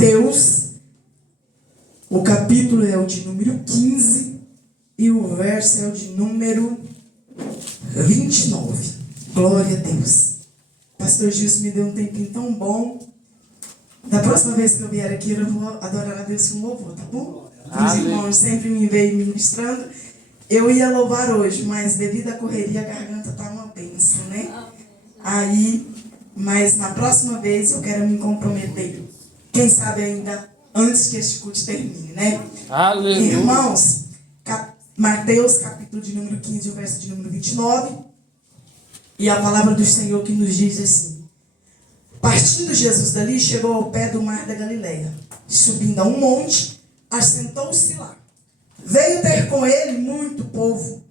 Mateus, o capítulo é o de número 15 e o verso é o de número 29. Glória a Deus. Pastor Gilson me deu um tempinho tão bom. Da próxima vez que eu vier aqui, eu vou adorar a Deus com louvor, tá bom? Os irmãos sempre me veem ministrando. Eu ia louvar hoje, mas devido à correria, a garganta tá uma bênção, né? Mas na próxima vez eu quero me comprometer. Quem sabe ainda antes que este culto termine, né? Aleluia. Irmãos, Mateus, capítulo de número 15, o verso de número 29. E a palavra do Senhor que nos diz assim: partindo Jesus dali, chegou ao pé do mar da Galileia. Subindo a um monte, assentou-se lá. Veio ter com ele muito povo,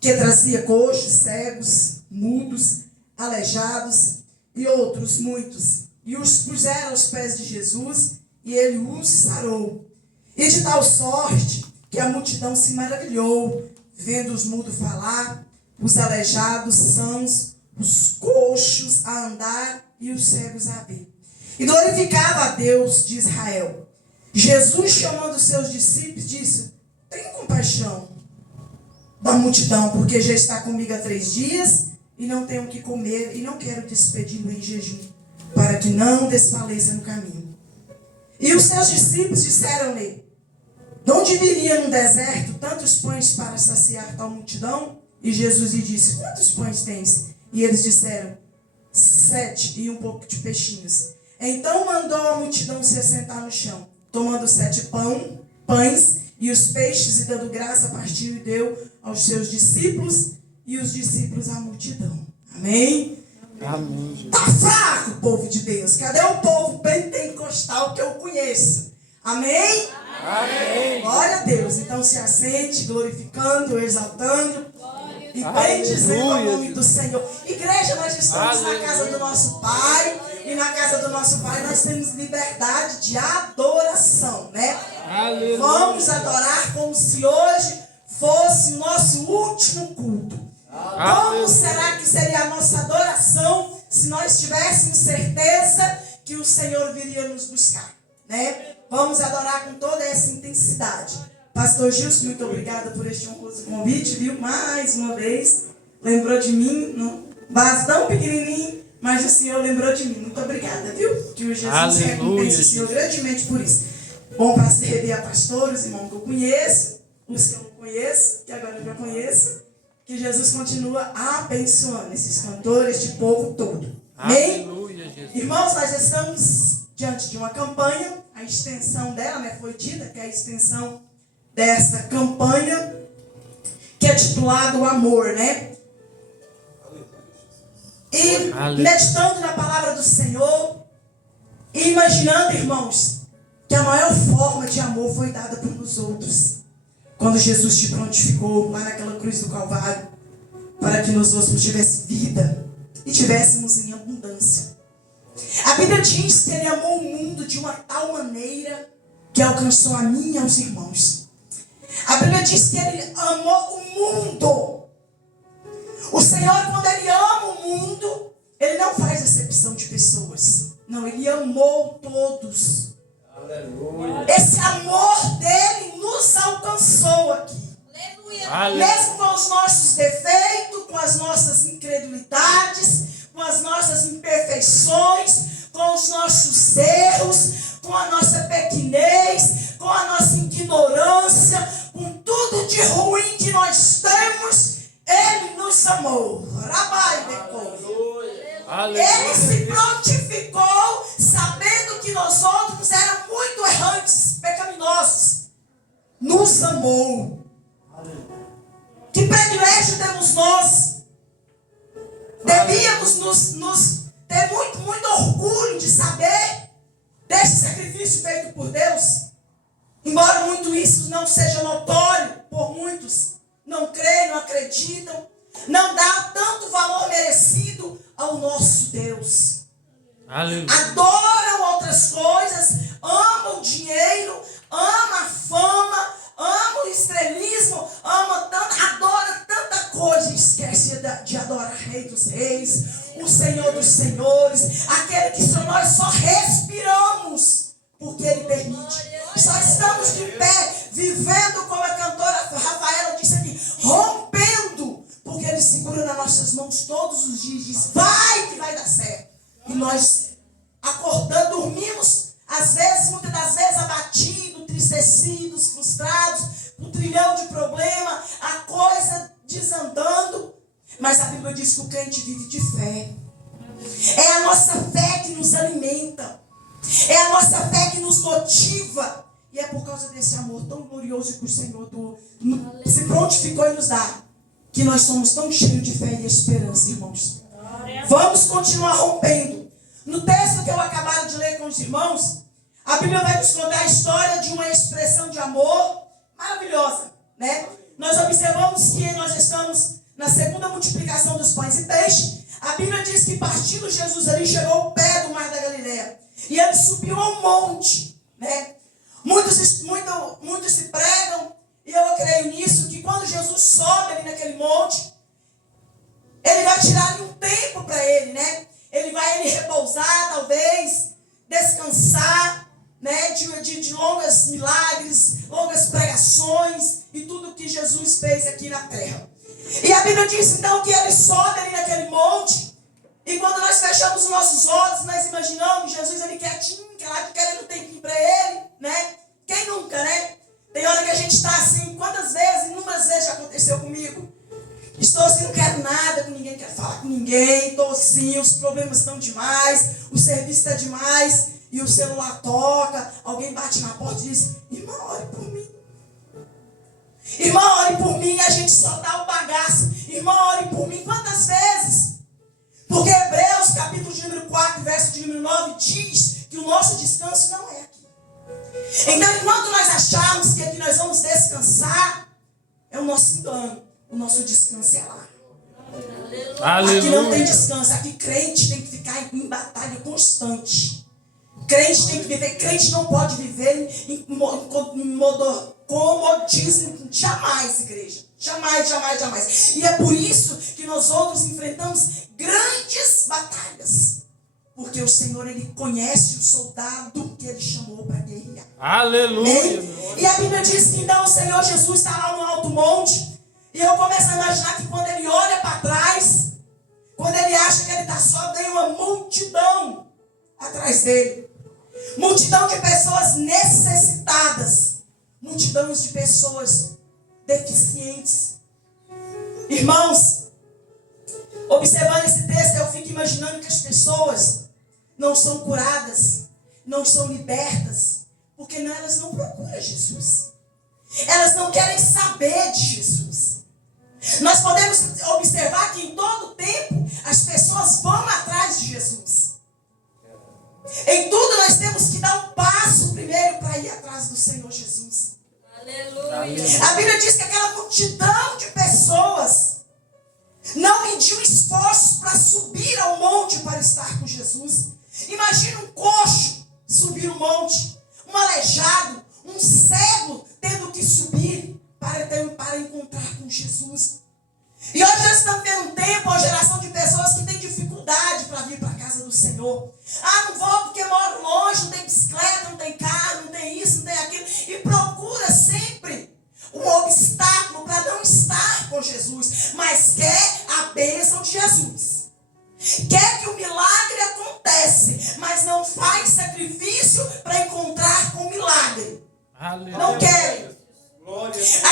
que trazia coxos, cegos, mudos, aleijados e outros muitos. E os puseram aos pés de Jesus, e ele os sarou. E de tal sorte que a multidão se maravilhou, vendo os mudos falar, os aleijados sãos, os coxos a andar e os cegos a ver. E glorificava a Deus de Israel. Jesus, chamando os seus discípulos, disse: tenha compaixão da multidão, porque já está comigo há 3 dias e não tenho o que comer, e não quero despedi-lo em jejum, para que não desfaleça no caminho. E os seus discípulos disseram-lhe: de onde viria no deserto tantos pães para saciar tal multidão? E Jesus lhe disse: quantos pães tens? E eles disseram: 7 e um pouco de peixinhos. Então mandou a multidão se assentar no chão, tomando 7 pães e os peixes, e dando graça, partiu e deu aos seus discípulos, e os discípulos à multidão. Amém? Amém. Está fraco, povo de Deus. Cadê o povo pentecostal que eu conheço? Amém? Amém. Glória a Deus. Então se assente, glorificando, exaltando e bem dizendo o nome do Senhor. Igreja, nós estamos na casa do nosso Pai, e na casa do nosso Pai nós temos liberdade de adoração, né? Aleluia. Vamos adorar como se hoje fosse o nosso último culto. Como será que seria a nossa adoração se nós tivéssemos certeza que o Senhor viria nos buscar, né? Vamos adorar com toda essa intensidade. Pastor Gilson, muito obrigada por este honroso convite, viu? Mais uma vez, lembrou de mim, num vaso tão pequenininho, mas o Senhor lembrou de mim. Muito obrigada, viu? Que o Jesus recompense o Senhor grandemente por isso. Bom para servir a pastores, irmãos que eu conheço, os que eu não conheço, que agora eu já conheço. Que Jesus continua abençoando esses cantores, este povo todo. Amém? Aleluia, Jesus. Irmãos, nós estamos diante de uma campanha. A extensão dela, né, foi dita que é a extensão desta campanha, que é titulado o amor, né? E meditando na palavra do Senhor, e imaginando, irmãos, que a maior forma de amor foi dada por nós outros. Quando Jesus te prontificou lá naquela cruz do Calvário, para que nós outros tivéssemos vida e tivéssemos em abundância. A Bíblia diz que ele amou o mundo de uma tal maneira que alcançou a mim e aos irmãos. A Bíblia diz que ele amou o mundo. O Senhor, quando ele ama o mundo, ele não faz acepção de pessoas. Não, ele amou todos. Aleluia. Esse amor dele nos alcançou aqui. Aleluia. Mesmo com os nossos defeitos, com as nossas incredulidades, com as nossas imperfeições, com os nossos erros, com a nossa pequenez, com a nossa ignorância, com tudo de ruim que nós temos, ele nos amou. Ele se prontificou, sabendo que nós outros éramos muito errantes, pecaminosos. Nos amou. Que privilégio temos nós. Devíamos nos ter muito orgulho de saber deste sacrifício feito por Deus. Embora muito isso não seja notório por muitos, não creem, não acreditam, não dá tanto valor merecido ao nosso Deus. Aleluia. Adoram outras coisas, amam o dinheiro, amam a fama, amam o estrelismo, adora tanta coisa, esquece de adorar Rei dos Reis, o Senhor dos Senhores, aquele que nós só respiramos acordando, dormimos, às vezes, muitas das vezes, abatidos, entristecidos, frustrados, um trilhão de problemas, a coisa desandando. Mas a Bíblia diz que o crente vive de fé. É a nossa fé que nos alimenta. É a nossa fé que nos motiva. E é por causa desse amor tão glorioso que o Senhor se prontificou em nos dar, que nós somos tão cheios de fé e esperança, irmãos. Vamos continuar rompendo. No texto que eu acabei de ler com os irmãos, a Bíblia vai nos contar a história de uma expressão de amor maravilhosa, né? Nós observamos que nós estamos na segunda multiplicação dos pães e peixes. A Bíblia diz que partindo Jesus ali, chegou ao pé do mar da Galileia. E ele subiu ao monte, né? Muitos se pregam, e eu creio nisso, que quando Jesus sobe ali naquele monte, ele vai tirar ali um tempo para ele, né? Ele vai repousar, talvez, descansar, né? De longos milagres, longas pregações e tudo que Jesus fez aqui na terra. E a Bíblia diz então que ele sobe ali naquele monte, e quando nós fechamos os nossos olhos, nós imaginamos Jesus ali quietinho, querendo um tempinho para ele, né? Quem nunca, né? Tem hora que a gente está assim, quantas vezes, inúmeras vezes já aconteceu comigo. Estou assim, não quero nada com ninguém, quero falar com ninguém, estou assim, os problemas estão demais, o serviço está demais, e o celular toca, alguém bate na porta e diz: irmã, ore por mim. Irmã, ore por mim, e a gente só dá o bagaço. Irmã, ore por mim. Quantas vezes? Porque Hebreus, capítulo de número 4, verso de número 9, diz que o nosso descanso não é aqui. Então, enquanto nós acharmos que aqui nós vamos descansar, é o nosso engano. O nosso descanso é lá. Aleluia. Aqui não tem descanso. Aqui crente tem que ficar em batalha constante. Crente tem que viver. Crente não pode viver em comodismo. Jamais, igreja. Jamais, jamais, jamais. E é por isso que nós outros enfrentamos grandes batalhas. Porque o Senhor, Ele conhece o soldado que Ele chamou para guerrear. Aleluia. E a Bíblia diz que então o Senhor Jesus está lá no alto monte. E eu começo a imaginar que quando Ele olha para trás, quando Ele acha que Ele está só, vem uma multidão atrás dele. Multidão de pessoas necessitadas. Multidões de pessoas deficientes. Irmãos, observando esse texto, eu fico imaginando que as pessoas não são curadas, não são libertas, porque elas não procuram Jesus. Elas não querem saber de Jesus. Nós podemos observar que em todo tempo as pessoas vão atrás de Jesus. Em tudo nós temos que dar um passo primeiro para ir atrás do Senhor Jesus. Aleluia. A Bíblia diz que aquela multidão de pessoas não mediu esforços para subir ao monte para estar com Jesus. Imagina um coxo subir o monte, um aleijado, um cego tendo que subir para encontrar com Jesus. E hoje nós estamos vendo um tempo, uma geração de pessoas que tem dificuldade para vir para a casa do Senhor. Ah, não vou porque moro longe, não tem bicicleta, não tem carro, não tem isso, não tem aquilo. E procura sempre um obstáculo para não estar com Jesus. Mas quer a bênção de Jesus. Quer que o milagre acontece, mas não faz sacrifício para encontrar com o milagre. Aleluia. Não querem.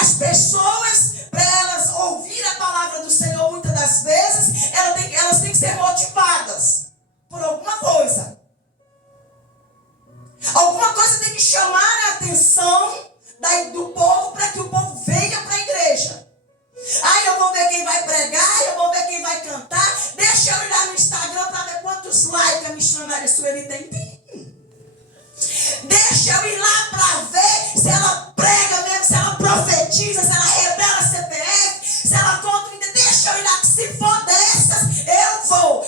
As pessoas, para elas ouvir a palavra do Senhor, muitas das vezes, elas têm que ser motivadas por alguma coisa. Alguma coisa tem que chamar a atenção do povo para que o povo venha para a igreja. Ah, eu vou ver quem vai pregar, eu vou ver quem vai cantar. Deixa eu ir lá no Instagram para ver quantos likes a missionária Sueli tem. Deixa eu ir lá para ver se ela prega mesmo, se ela profetiza, se ela revela CPF, se ela conta. Deixa eu ir lá, que se for dessas, eu vou.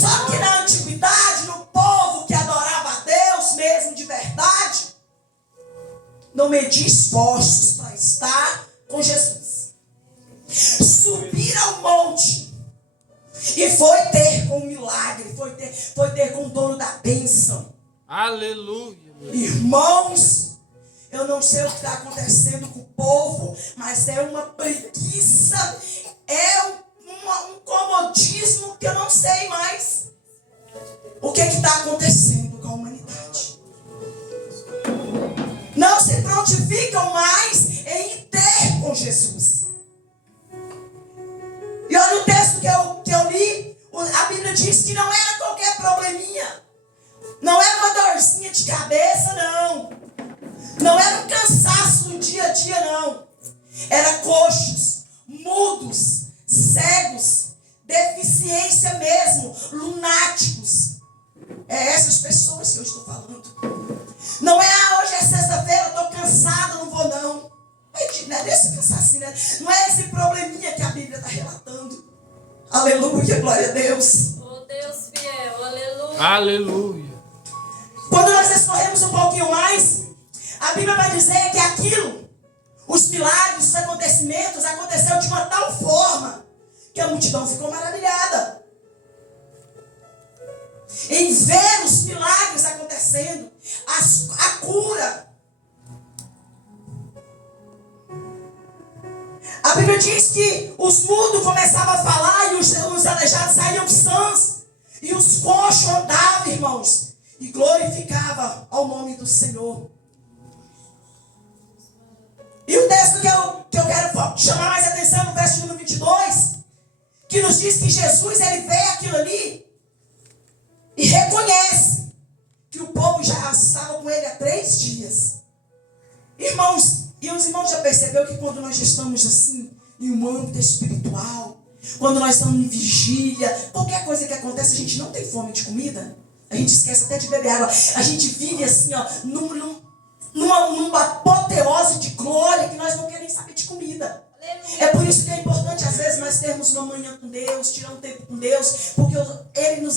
Só que na antiguidade, no povo que adorava a Deus mesmo de verdade, não media esforços para estar com Jesus. Subir ao monte e foi ter com o milagre, foi ter com o dono da bênção. Aleluia. Irmãos, eu não sei o que está acontecendo com o povo, mas é uma preguiça, é um comodismo que eu não sei mais o que está acontecendo com a humanidade. Não se prontificam mais em ir ter com Jesus. E olha o texto que eu li, a Bíblia diz que não era qualquer probleminha. Não era uma dorzinha de cabeça, não. Não era um cansaço no dia a dia, não. Era coxos, mudos, cegos, deficiência mesmo, lunáticos. É essas pessoas que eu estou falando. Não é, hoje é sexta-feira, eu estou cansado, não vou não. Não é desse cansaço, né? Não é esse probleminha que a Bíblia está relatando. Aleluia, glória a Deus. Oh Deus fiel, aleluia. Aleluia. Quando nós escorremos um pouquinho mais, a Bíblia vai dizer que aquilo, os milagres, os acontecimentos, aconteceu de uma tal forma que a multidão ficou maravilhada em ver os milagres acontecendo, a cura. A Bíblia diz que os mudos começavam a falar e os aleijados saíam sãos e os coxos andavam, irmãos, e glorificavam ao nome do Senhor. E o texto que eu quero chamar mais atenção no verso número 22, que nos diz que Jesus, ele vê aquilo ali e reconhece que o povo já estava com ele há 3 dias. Irmãos, e os irmãos já perceberam que quando nós estamos assim, em um âmbito espiritual, quando nós estamos em vigília, qualquer coisa que acontece, a gente não tem fome de comida, a gente esquece até de beber água, a gente vive assim, ó, numa apoteose de glória que nós não queremos saber de comida. É por isso que é importante às vezes nós termos uma manhã com Deus, tirar um tempo com Deus, porque Ele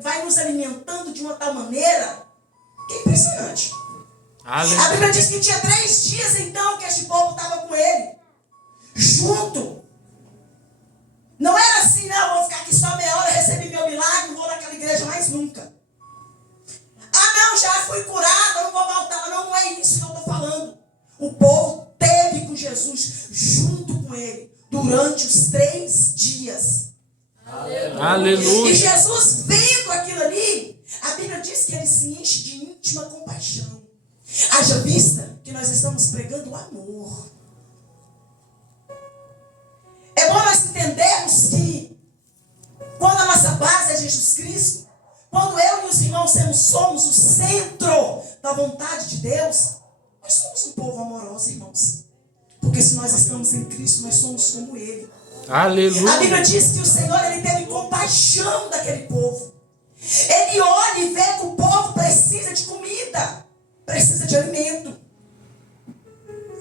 vai nos alimentando de uma tal maneira que é impressionante. A Bíblia diz que tinha 3 dias então que este povo estava com Ele, junto. Não era assim, não, vou ficar aqui só meia hora, recebi meu milagre, não vou naquela igreja mais nunca. Ah não, já fui curado, eu não vou voltar. Não, não é isso que eu estou falando. O povo esteve com Jesus, junto com Ele, durante os 3 dias. Aleluia. E Jesus, vendo aquilo ali, a Bíblia diz que Ele se enche de íntima compaixão. Haja vista que nós estamos pregando o amor. É bom nós entendermos que quando a nossa base é Jesus Cristo, quando eu e os irmãos somos o centro da vontade de Deus, nós somos um povo amoroso, irmãos. Porque se nós estamos em Cristo, nós somos como Ele. Aleluia. A Bíblia diz que o Senhor, Ele teve compaixão daquele povo. Ele olha e vê que o povo precisa de comida, precisa de alimento.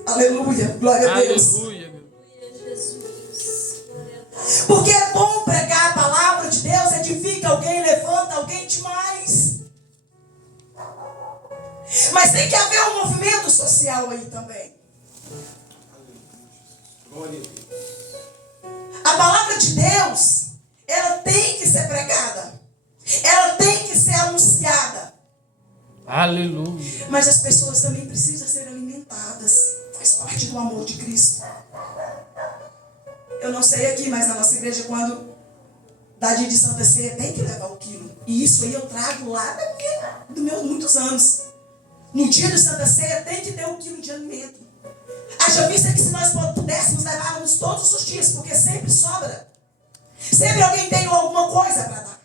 Aleluia, glória a Deus. Aleluia, meu. Porque é bom pregar a palavra de Deus, edifica alguém, levanta alguém demais. Mas tem que haver um movimento social aí também. A palavra de Deus, ela tem que ser pregada. Ela tem que ser anunciada. Aleluia. Mas as pessoas também precisam ser alimentadas. Faz parte do amor de Cristo. Eu não sei aqui, mas na nossa igreja, quando dá dia de Santa Ceia, tem que levar o quilo. E isso aí eu trago lá dos meus muitos anos. No dia de Santa Ceia tem que ter 1 quilo de alimento. Haja vista que se nós pudéssemos levávamos todos os dias, porque sempre sobra. Sempre alguém tem alguma coisa para dar.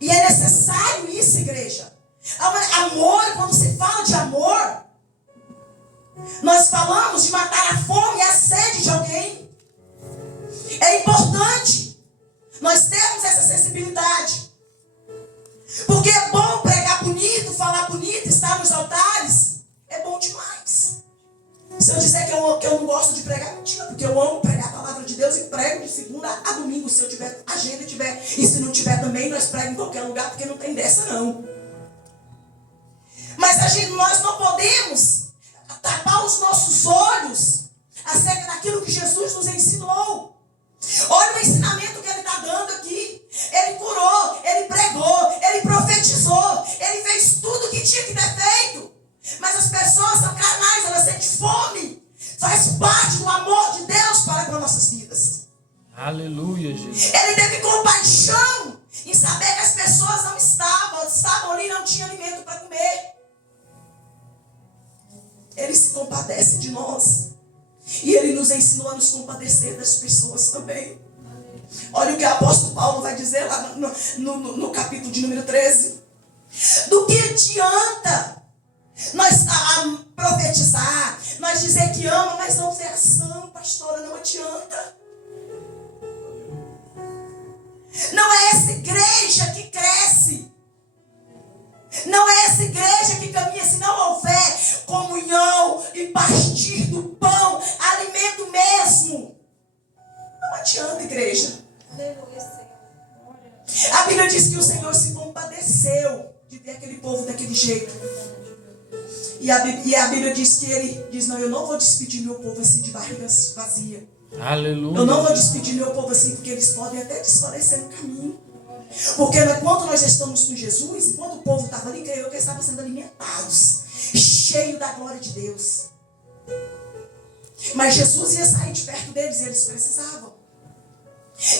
E é necessário isso, igreja. Amor, quando se fala de amor, nós falamos de matar a fome e a sede de alguém. É importante nós termos essa sensibilidade. Porque é bom pregar bonito, falar bonito, estar nos altares. É bom demais. Se eu disser que eu não gosto de pregar, mentira, porque eu amo pregar a palavra de Deus e prego de segunda a domingo. Se eu tiver agenda, tiver. E se não tiver também, nós pregamos em qualquer lugar, porque não tem dessa não. Mas nós não podemos tapar os nossos olhos acerca daquilo que Jesus nos ensinou. Olha o ensinamento que Ele está dando aqui. Ele curou, Ele pregou, Ele profetizou, Ele fez tudo o que tinha que ter feito. Mas as pessoas são carnais, elas sentem fome. Faz parte do amor de Deus para com as nossas vidas. Aleluia, Jesus. Ele teve compaixão em saber que as pessoas não estavam ali e não tinham alimento para comer. Ele se compadece de nós. E ele nos ensinou a nos compadecer das pessoas também. Olha o que o apóstolo Paulo vai dizer lá no capítulo de número 13. Do que adianta nós profetizar, nós dizer que ama, mas não ter ação, pastora, não adianta. Não é essa igreja que cresce. Não é essa igreja que caminha se não houver comunhão e partir do pão, alimento mesmo. Não adianta, igreja. A Bíblia diz que o Senhor se compadeceu de ver aquele povo daquele jeito. E a Bíblia diz que ele diz, não, eu não vou despedir meu povo assim de barriga vazia. Aleluia. Eu não vou despedir meu povo assim, porque eles podem até desfalecer no caminho. Porque quando nós estamos com Jesus, enquanto o povo estava ali, creio que eles estavam sendo alimentados, cheio da glória de Deus. Mas Jesus ia sair de perto deles e eles precisavam.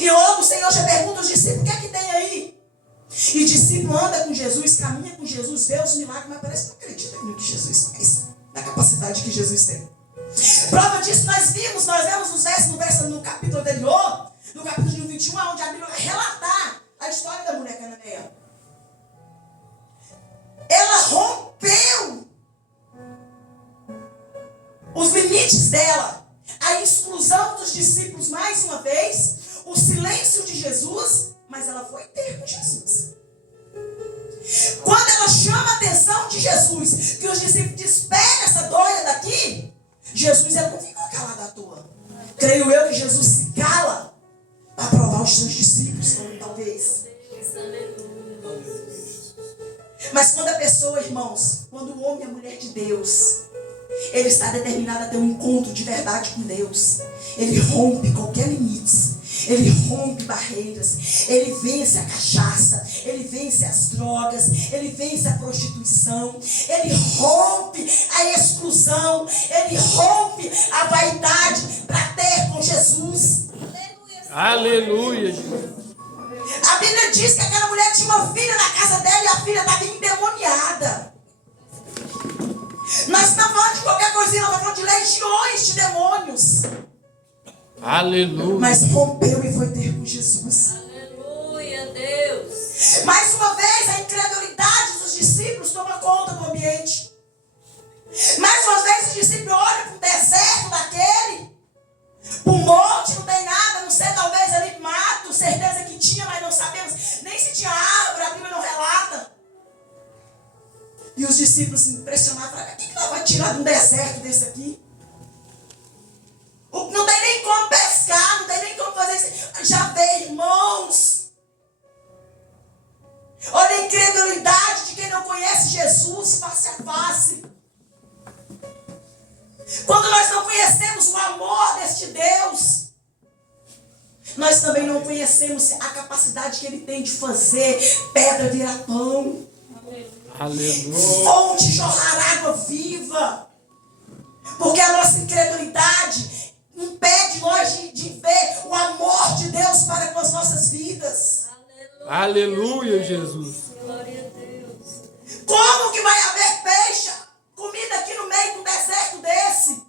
E logo o Senhor já pergunta aos discípulos, o que é que tem aí? E discípulo anda com Jesus, caminha com Jesus, vê os milagres, mas parece que não acredita no que Jesus faz, na capacidade que Jesus tem. Prova disso nós vemos no capítulo anterior, no capítulo 21, onde a Bíblia vai relatar a história da mulher cananeia. Ela rompeu os limites dela, a exclusão dos discípulos mais uma vez, o silêncio de Jesus, mas ela foi ter com Jesus. Quando ela chama a atenção de Jesus, que os discípulos despegam essa doida daqui, Jesus ela não ficou calada à toa. Creio eu que Jesus se cala para provar os seus discípulos, talvez. Mas quando a pessoa, irmãos, quando o homem e a mulher de Deus, ele está determinado a ter um encontro de verdade com Deus, ele rompe qualquer limite. Ele rompe barreiras, ele vence a cachaça, ele vence as drogas, ele vence a prostituição, ele rompe a exclusão, ele rompe a vaidade para ter com Jesus. Aleluia. A Bíblia diz que aquela mulher tinha uma filha na casa dela e a filha estava endemoniada. Nós estamos falando de qualquer coisinha, nós estamos falando de legiões de demônios. Aleluia. Mas rompeu e foi ter com Jesus. Aleluia, Deus. Mais uma vez, a incredulidade dos discípulos toma conta do ambiente. Mais uma vez, os discípulos olham para o deserto daquele, para o monte, não tem nada, não sei, talvez ali mato, certeza que tinha, mas não sabemos nem se tinha árvore, a Bíblia não relata. E os discípulos se impressionaram, falaram, o que ela vai tirar de um deserto desse aqui? Não tem nem como pescar, não tem nem como fazer isso. Já vê, irmãos. Olha a incredulidade de quem não conhece Jesus face a face. Quando nós não conhecemos o amor deste Deus, nós também não conhecemos a capacidade que Ele tem de fazer pedra virar pão. Aleluia. Fonte jorrar água viva. Porque a nossa incredulidade impede nós de ver o amor de Deus para com as nossas vidas. Aleluia, Jesus. Glória a Deus. Como que vai haver peixe, comida aqui no meio de um deserto desse?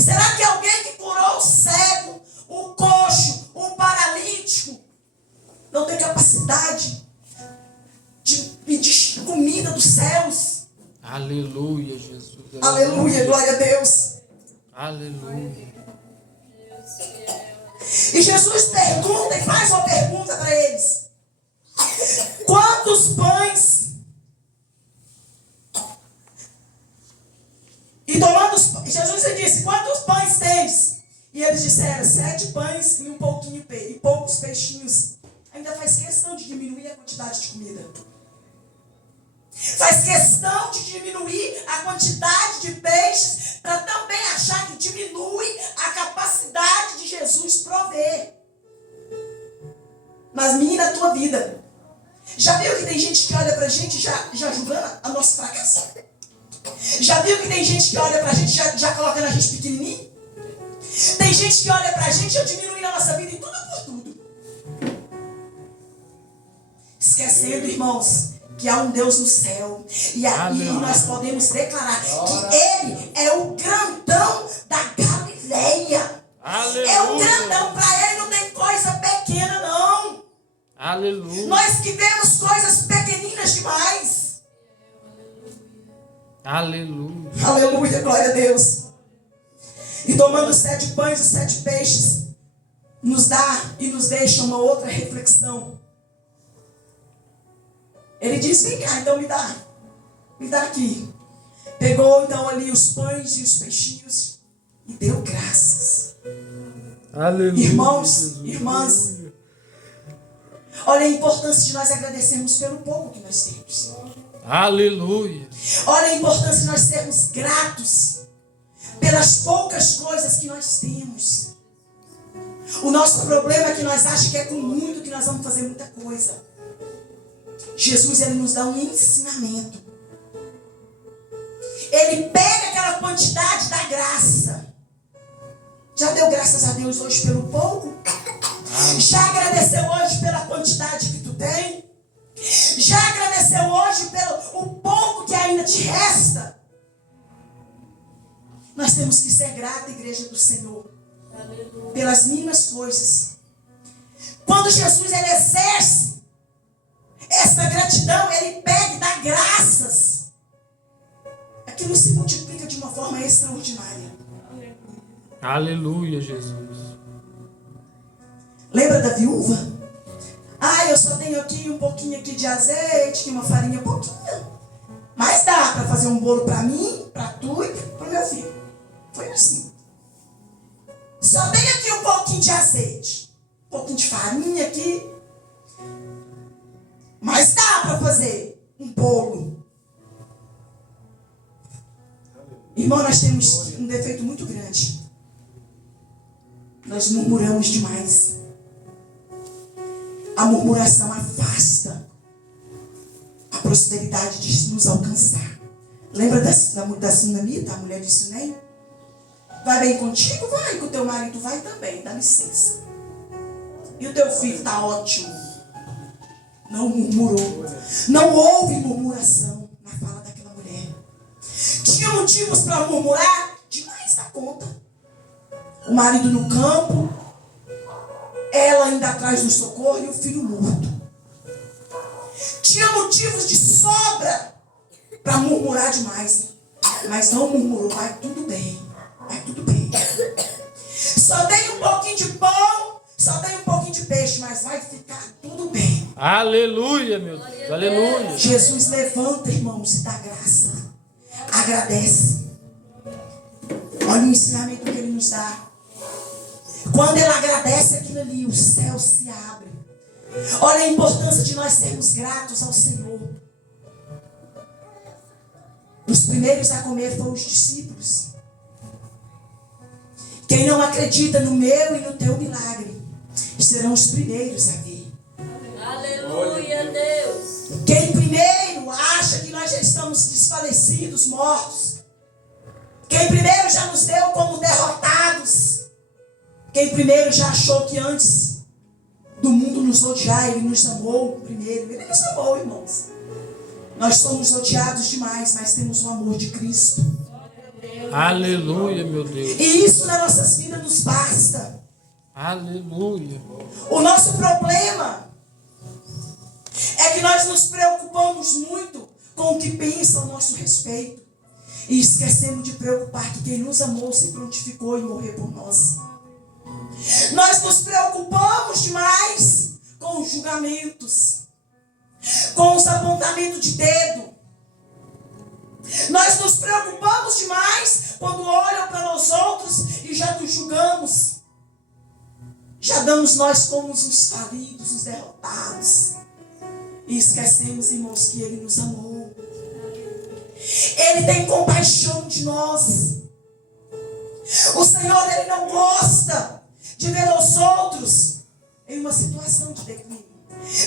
Será que alguém que curou o cego, o coxo, o paralítico, não tem capacidade de pedir comida dos céus? Aleluia, Jesus. Aleluia, glória a Deus. Aleluia. E Jesus pergunta e faz uma pergunta para eles. Quantos pães? E tomando os pães, Jesus disse, quantos pães tens? E eles disseram, 7 pães e poucos peixinhos. Ainda faz questão de diminuir a quantidade de comida. Faz questão de diminuir a quantidade de peixes para também achar que diminui a capacidade de Jesus prover. Mas menina, a tua vida. Já viu que tem gente que olha pra gente já julgando a nossa fracasso? Já viu que tem gente que olha pra gente já colocando a gente pequenininho? Tem gente que olha pra gente já diminuindo a nossa vida em tudo por tudo. esquecendo, irmãos, que há um Deus no céu. E aí Aleluia. nós podemos declarar que Ele é o grandão da Galileia. Aleluia. É o grandão. Para Ele não tem coisa pequena, não. Aleluia. Nós que vemos coisas pequeninas demais. Aleluia. Aleluia, glória a Deus. E tomando os 7 pães e os 7 peixes, nos dá e nos deixa uma outra reflexão. Ele diz, vem cá, então me dá aqui. Pegou então ali os pães e os peixinhos e deu graças. Aleluia. Irmãos, Jesus. irmãs, olha a importância de nós agradecermos pelo pouco que nós temos. Aleluia. Olha a importância de nós sermos gratos pelas poucas coisas que nós temos. O nosso problema é que nós achamos que é com muito que nós vamos fazer muita coisa. Jesus, Ele nos dá um ensinamento. Ele pega aquela quantidade da graça. Já deu graças a Deus hoje pelo pouco? Já agradeceu hoje pela quantidade que tu tem? Já agradeceu hoje pelo o pouco que ainda te resta? Nós temos que ser grata, igreja do Senhor, pelas mínimas coisas. Quando Jesus ele exerce essa gratidão, ele pega e dá graças. Aquilo se multiplica de uma forma extraordinária. Aleluia, Jesus. Lembra da viúva? Eu só tenho aqui um pouquinho aqui de azeite, uma farinha, pouquinho. Mas dá para fazer um bolo para mim, para tu e para o meu filho. Foi assim. Só tenho aqui um pouquinho de azeite, um pouquinho de farinha aqui. Mas dá para fazer um bolo. Irmão, nós temos um defeito muito grande. Nós murmuramos demais. A murmuração afasta a prosperidade de nos alcançar. Lembra da Sunamita, a mulher de Sunem? Vai bem contigo? Vai. Com o teu marido vai também, dá licença. E o teu filho está ótimo. Não murmurou. Não houve murmuração na fala daquela mulher. Tinha motivos para murmurar demais da conta. O marido no campo, ela ainda atrás do socorro e o filho morto. Tinha motivos de sobra para murmurar demais. Mas não murmurou, vai tudo bem. Vai tudo bem. Só tem um pouquinho de pão, só tem um pouquinho de peixe, mas vai ficar tudo bem. Aleluia, meu Deus. Aleluia. Jesus levanta, irmãos, e dá graça. Agradece. Olha o ensinamento que ele nos dá. Quando ele agradece aquilo ali, o céu se abre. Olha a importância de nós sermos gratos ao Senhor. Os primeiros a comer foram os discípulos. Quem não acredita no meu e no teu milagre serão os primeiros a ver. Aleluia, Deus. Quem primeiro acha que nós já estamos desfalecidos, mortos. Quem primeiro já nos deu como derrotados. Quem primeiro já achou que antes do mundo nos odiar, Ele nos amou primeiro. Ele nos amou, irmãos. Nós somos odiados demais, mas temos o amor de Cristo. Aleluia, meu Deus. E isso nas nossas vidas nos basta. Aleluia. O nosso problema é que nós nos preocupamos muito com o que pensam a nosso respeito. E esquecemos de preocupar que quem nos amou se prontificou em morrer por nós. Nós nos preocupamos demais com os julgamentos, com os apontamentos de dedo. Nós nos preocupamos demais quando olham para nós outros e já nos julgamos. Já damos nós como os falidos, os derrotados. E esquecemos, irmãos, que Ele nos amou. Ele tem compaixão de nós. O Senhor, Ele não gosta de ver os outros em uma situação de declínio.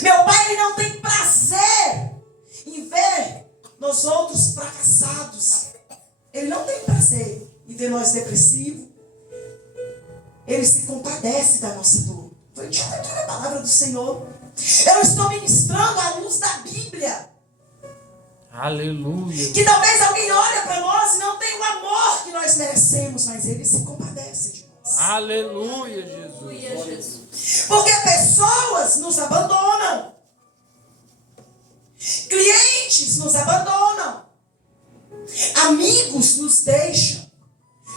Meu Pai, Ele não tem prazer em ver nós outros fracassados. Ele não tem prazer em ver nós depressivos. Ele se compadece da nossa dor. Foi dito aqui na palavra do Senhor. Eu estou ministrando à luz da Bíblia. Aleluia. Que talvez alguém olhe para nós e não tenha o amor que nós merecemos, mas Ele se compadece de nós. Aleluia, Jesus. Aleluia, Jesus. Porque pessoas nos abandonam. Clientes nos abandonam. Amigos nos deixam.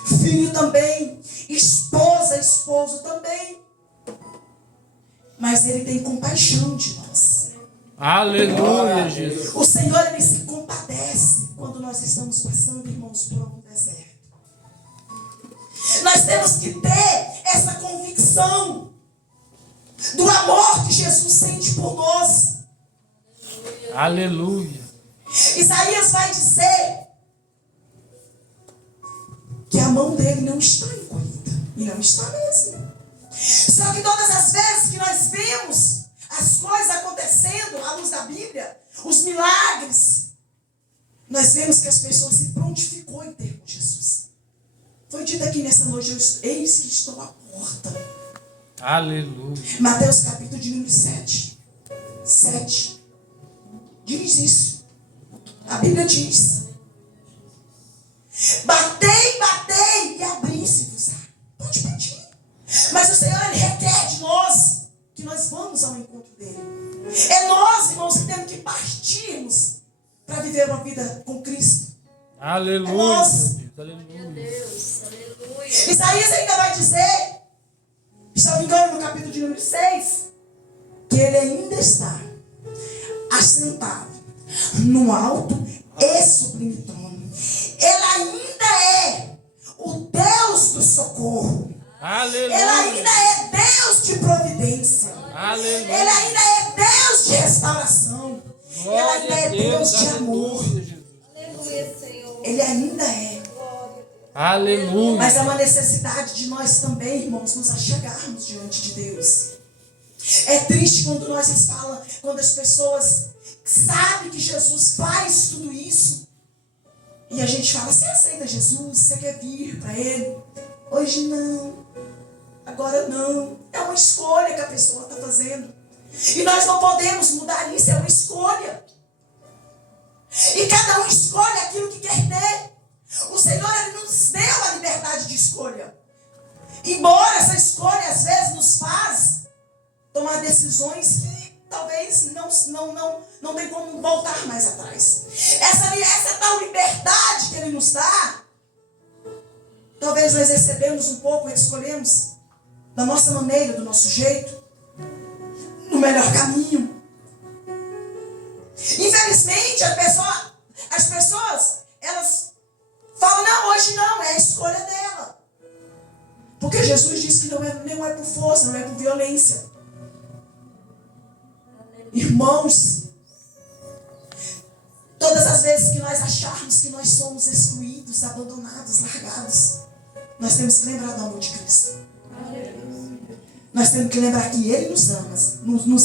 Filho também. Esposa, esposo também. Mas Ele tem compaixão de nós. Aleluia, Jesus. O Senhor, Ele se compadece quando nós estamos passando, irmãos, por algum deserto. Nós temos que ter essa convicção do amor que Jesus sente por nós. Aleluia. Isaías vai dizer que a mão dele não está encolhida. E não está mesmo. Só que todas as vezes que nós vemos as coisas acontecendo à luz da Bíblia, os milagres, nós vemos que as pessoas se prontificou em ter com Jesus. Foi dito aqui nessa noite, eis que estou à porta. Aleluia. Mateus capítulo de número 7. 7. Diz isso. A Bíblia diz: batei, batei e abri-se-vos. Pode pedir. Mas o Senhor, Ele requer de nós que nós vamos ao encontro dEle. É nós, irmãos, que temos que partirmos para viver uma vida com Cristo. Aleluia. É nós. Aleluia. Deus, aleluia. Isaías ainda vai dizer, se não me engano, no capítulo de número 6, que Ele ainda está assentado no alto e sublime trono. Ele ainda é o Deus do socorro. Aleluia. Ele ainda é Deus de providência. Aleluia. Ele ainda é Deus de restauração. Ele ainda é Deus de amor. Aleluia, Jesus. Aleluia, Senhor. Ele ainda é. Aleluia. Mas há uma necessidade de nós também, irmãos, nos achegarmos diante de Deus. É triste quando nós falam, quando as pessoas sabem que Jesus faz tudo isso. E a gente fala, você aceita Jesus? Você quer vir para Ele? Hoje não. Agora não. É uma escolha que a pessoa está fazendo. E nós não podemos mudar isso, é uma escolha. E cada um escolhe aquilo que quer ter. O Senhor, Ele nos deu a liberdade de escolha. Embora essa escolha às vezes nos faz tomar decisões que talvez não tem como voltar mais atrás. Essa tal liberdade que Ele nos dá, talvez nós recebemos um pouco, escolhemos da nossa maneira, do nosso jeito, no melhor caminho. Infelizmente, as pessoas, elas falam, não, hoje não, é a escolha dela. Porque Jesus disse que não é por força, não é por violência. Irmãos, todas as vezes que nós acharmos que nós somos excluídos, abandonados, largados, nós temos que lembrar do amor de Cristo. Nós temos que lembrar que Ele nos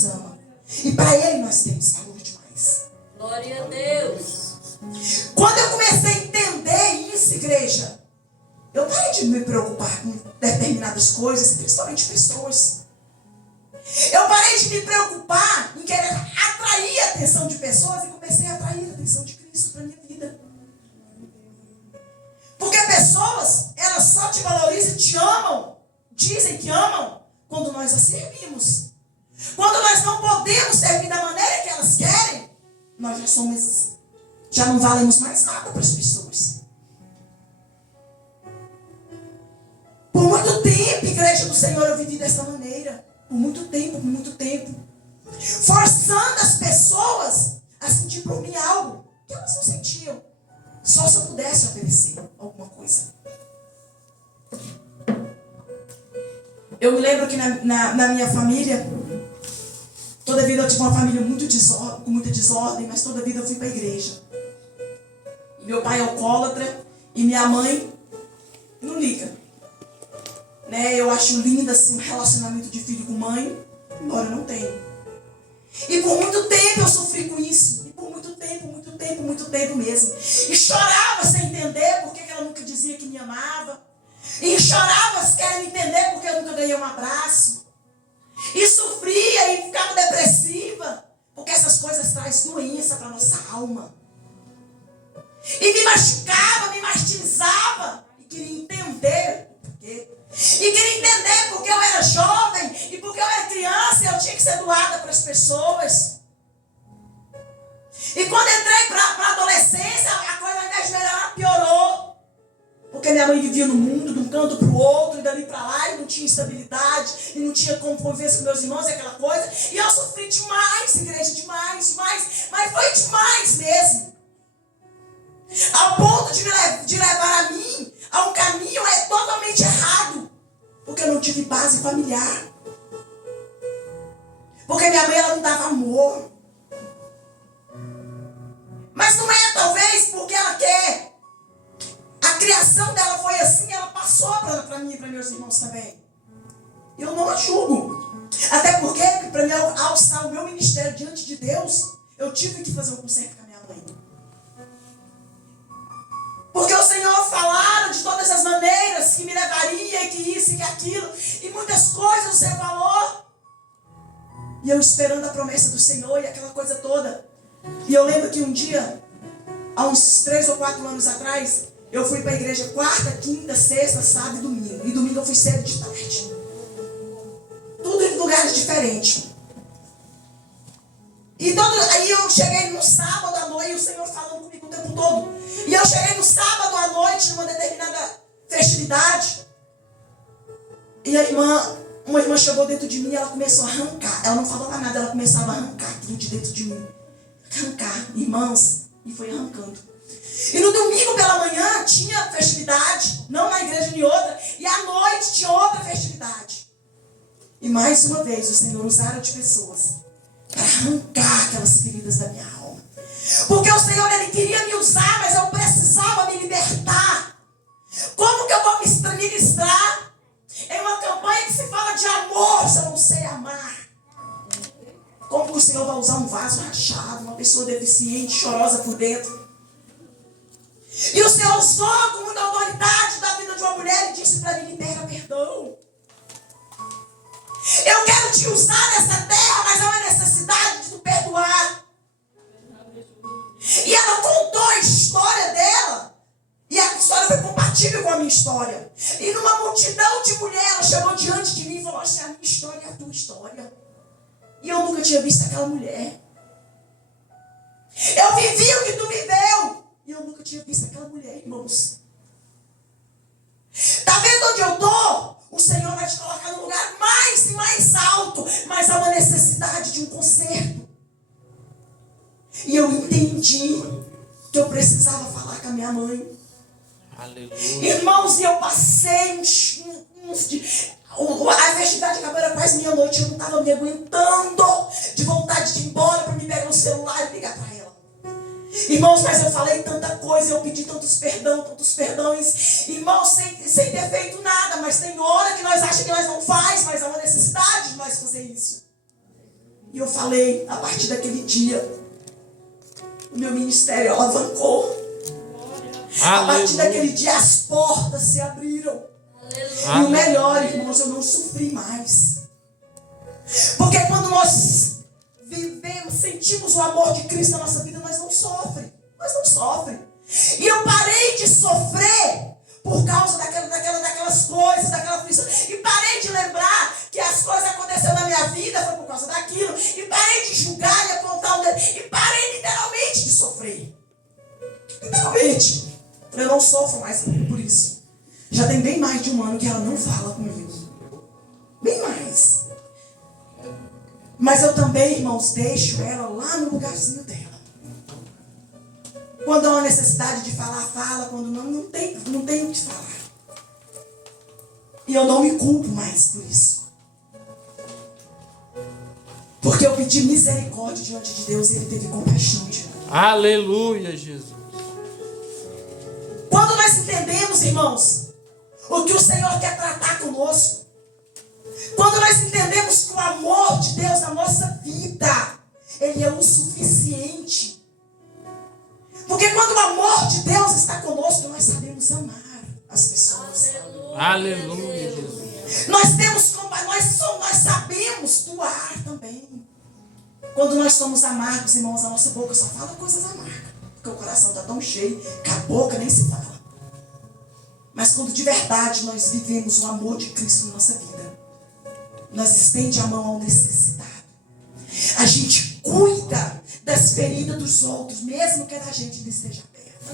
ama. E para Ele nós temos valor demais. Glória a Deus. Quando eu comecei a entender isso, igreja, eu parei de me preocupar com determinadas coisas, principalmente pessoas. Eu parei de me preocupar em querer atrair a atenção de pessoas e comecei a atrair a atenção de Cristo para a minha vida. Porque pessoas, elas só te valorizam e te amam, dizem que amam, quando nós as servimos. Quando nós não podemos servir da maneira que elas querem, nós já não valemos mais nada para as pessoas. Por muito tempo, igreja do Senhor, eu vivi dessa maneira. Por muito tempo. Forçando as pessoas a sentir por mim algo que elas não sentiam. Só se eu pudesse oferecer alguma coisa. Eu me lembro que na minha família, toda a vida eu tive uma família com muita desordem, mas toda a vida eu fui para a igreja. E meu pai é alcoólatra e minha mãe não liga. Né? Eu acho lindo assim, um relacionamento de filho com mãe, embora eu não tenha. E por muito tempo eu sofri com isso. E por muito tempo mesmo. E chorava sem entender porque ela nunca dizia que me amava. E chorava querendo entender porque eu nunca ganhei um abraço. E sofria e ficava depressiva. Porque essas coisas trazem doença para nossa alma. E me machucava, me martirizava. E queria entender o porquê. E queria entender porque eu era jovem. E porque eu era criança. Eu tinha que ser doada para as pessoas. E quando entrei para a adolescência, a coisa ao invés de melhorar piorou. Porque minha mãe vivia no mundo, de um canto para o outro, e dali para lá, e não tinha estabilidade, e não tinha como conviver com meus irmãos, e aquela coisa. E eu sofri demais, igreja, demais. Mas foi demais mesmo. Ao ponto de levar a mim a um caminho totalmente errado. Porque eu não tive base familiar. Porque minha mãe, ela não dava amor. Mas não é talvez porque ela quer. A criação dela foi assim, ela passou para mim e para meus irmãos também. Eu não a julgo. Até porque, para mim alçar o meu ministério diante de Deus, eu tive que fazer um conserto com a minha mãe. Porque o Senhor falaram de todas as maneiras que me levaria, que isso e que aquilo. E muitas coisas o Senhor falou. E eu esperando a promessa do Senhor e aquela coisa toda. E eu lembro que um dia, há uns 3 ou 4 anos atrás, eu fui para a igreja quarta, quinta, sexta, sábado e domingo. E domingo eu fui cedo de tarde. Tudo em lugares diferentes. E aí eu cheguei no sábado à noite, e o Senhor falando comigo o tempo todo. E eu cheguei no sábado à noite, numa determinada festividade. E uma irmã chegou dentro de mim e ela começou a arrancar. Ela não falava nada, ela começava a arrancar aquilo de dentro de mim. Arrancar, irmãos. E foi arrancando. E no domingo pela manhã tinha festividade, não na igreja nem outra. E à noite tinha outra festividade. E mais uma vez o Senhor usara de pessoas para arrancar aquelas feridas da minha alma. Porque o Senhor, Ele queria me usar, mas eu precisava me libertar. Como que eu vou me ministrar em uma campanha que se fala de amor se eu não sei amar? Como que o Senhor vai usar um vaso rachado, uma pessoa deficiente, chorosa por dentro? E o Senhor usou com muita autoridade da vida de uma mulher e disse para mim: libera perdão. Eu quero te usar nessa terra, mas há uma necessidade de tu perdoar. E ela contou a história dela. E a história foi compatível com a minha história. E numa multidão de mulheres, ela chegou diante de mim e falou assim: a minha história é a tua história. E eu nunca tinha visto aquela mulher. Eu vivi o que tu viveu. E eu nunca tinha visto aquela mulher, irmãos. Está vendo onde eu estou? O Senhor vai te colocar no lugar mais e mais alto. Mas há uma necessidade de um conserto. E eu entendi que eu precisava falar com a minha mãe. Aleluia. Irmãos, e eu passei a festividade acabou, era quase meia-noite. Eu não estava me aguentando de vontade de ir embora para me pegar no celular e ligar para ela. Irmãos, mas eu falei tanta coisa, eu pedi tantos perdões. Irmãos, sem ter feito nada. Mas tem hora que nós achamos que nós não faz, mas há uma necessidade de nós fazer isso. E eu falei, a partir daquele dia, o meu ministério alavancou. A partir daquele dia as portas se abriram. Aleluia. E o melhor, irmãos, eu não sofri mais. Porque quando nós vivemos, sentimos o amor de Cristo na nossa vida, nós não sofremos. E eu parei de sofrer por causa daquelas coisas, daquela aflição. E parei de lembrar que as coisas aconteceram na minha vida, foi por causa daquilo. E parei de julgar e apontar o dedo. E parei literalmente de sofrer. Literalmente. Eu não sofro mais por isso. Já tem bem mais de um ano que ela não fala comigo. Bem mais. Mas eu também, irmãos, deixo ela lá no lugarzinho dela. Quando há uma necessidade de falar, fala. Quando não tem o que falar. E eu não me culpo mais por isso. Porque eu pedi misericórdia diante de Deus e Ele teve compaixão de mim. Aleluia, Jesus. Quando nós entendemos, irmãos, o que o Senhor quer tratar conosco, quando nós entendemos que o amor de Deus na nossa vida, Ele é o suficiente. Porque quando o amor de Deus está conosco, nós sabemos amar as pessoas. Aleluia, Jesus. Nós sabemos podemos doar também. Quando nós somos amargos, irmãos, a nossa boca só fala coisas amargas. Porque o coração está tão cheio que a boca nem se fala. Mas quando de verdade nós vivemos o amor de Cristo na nossa vida, nós estende a mão ao necessitado. A gente cuida das feridas dos outros, mesmo que a gente não esteja perto.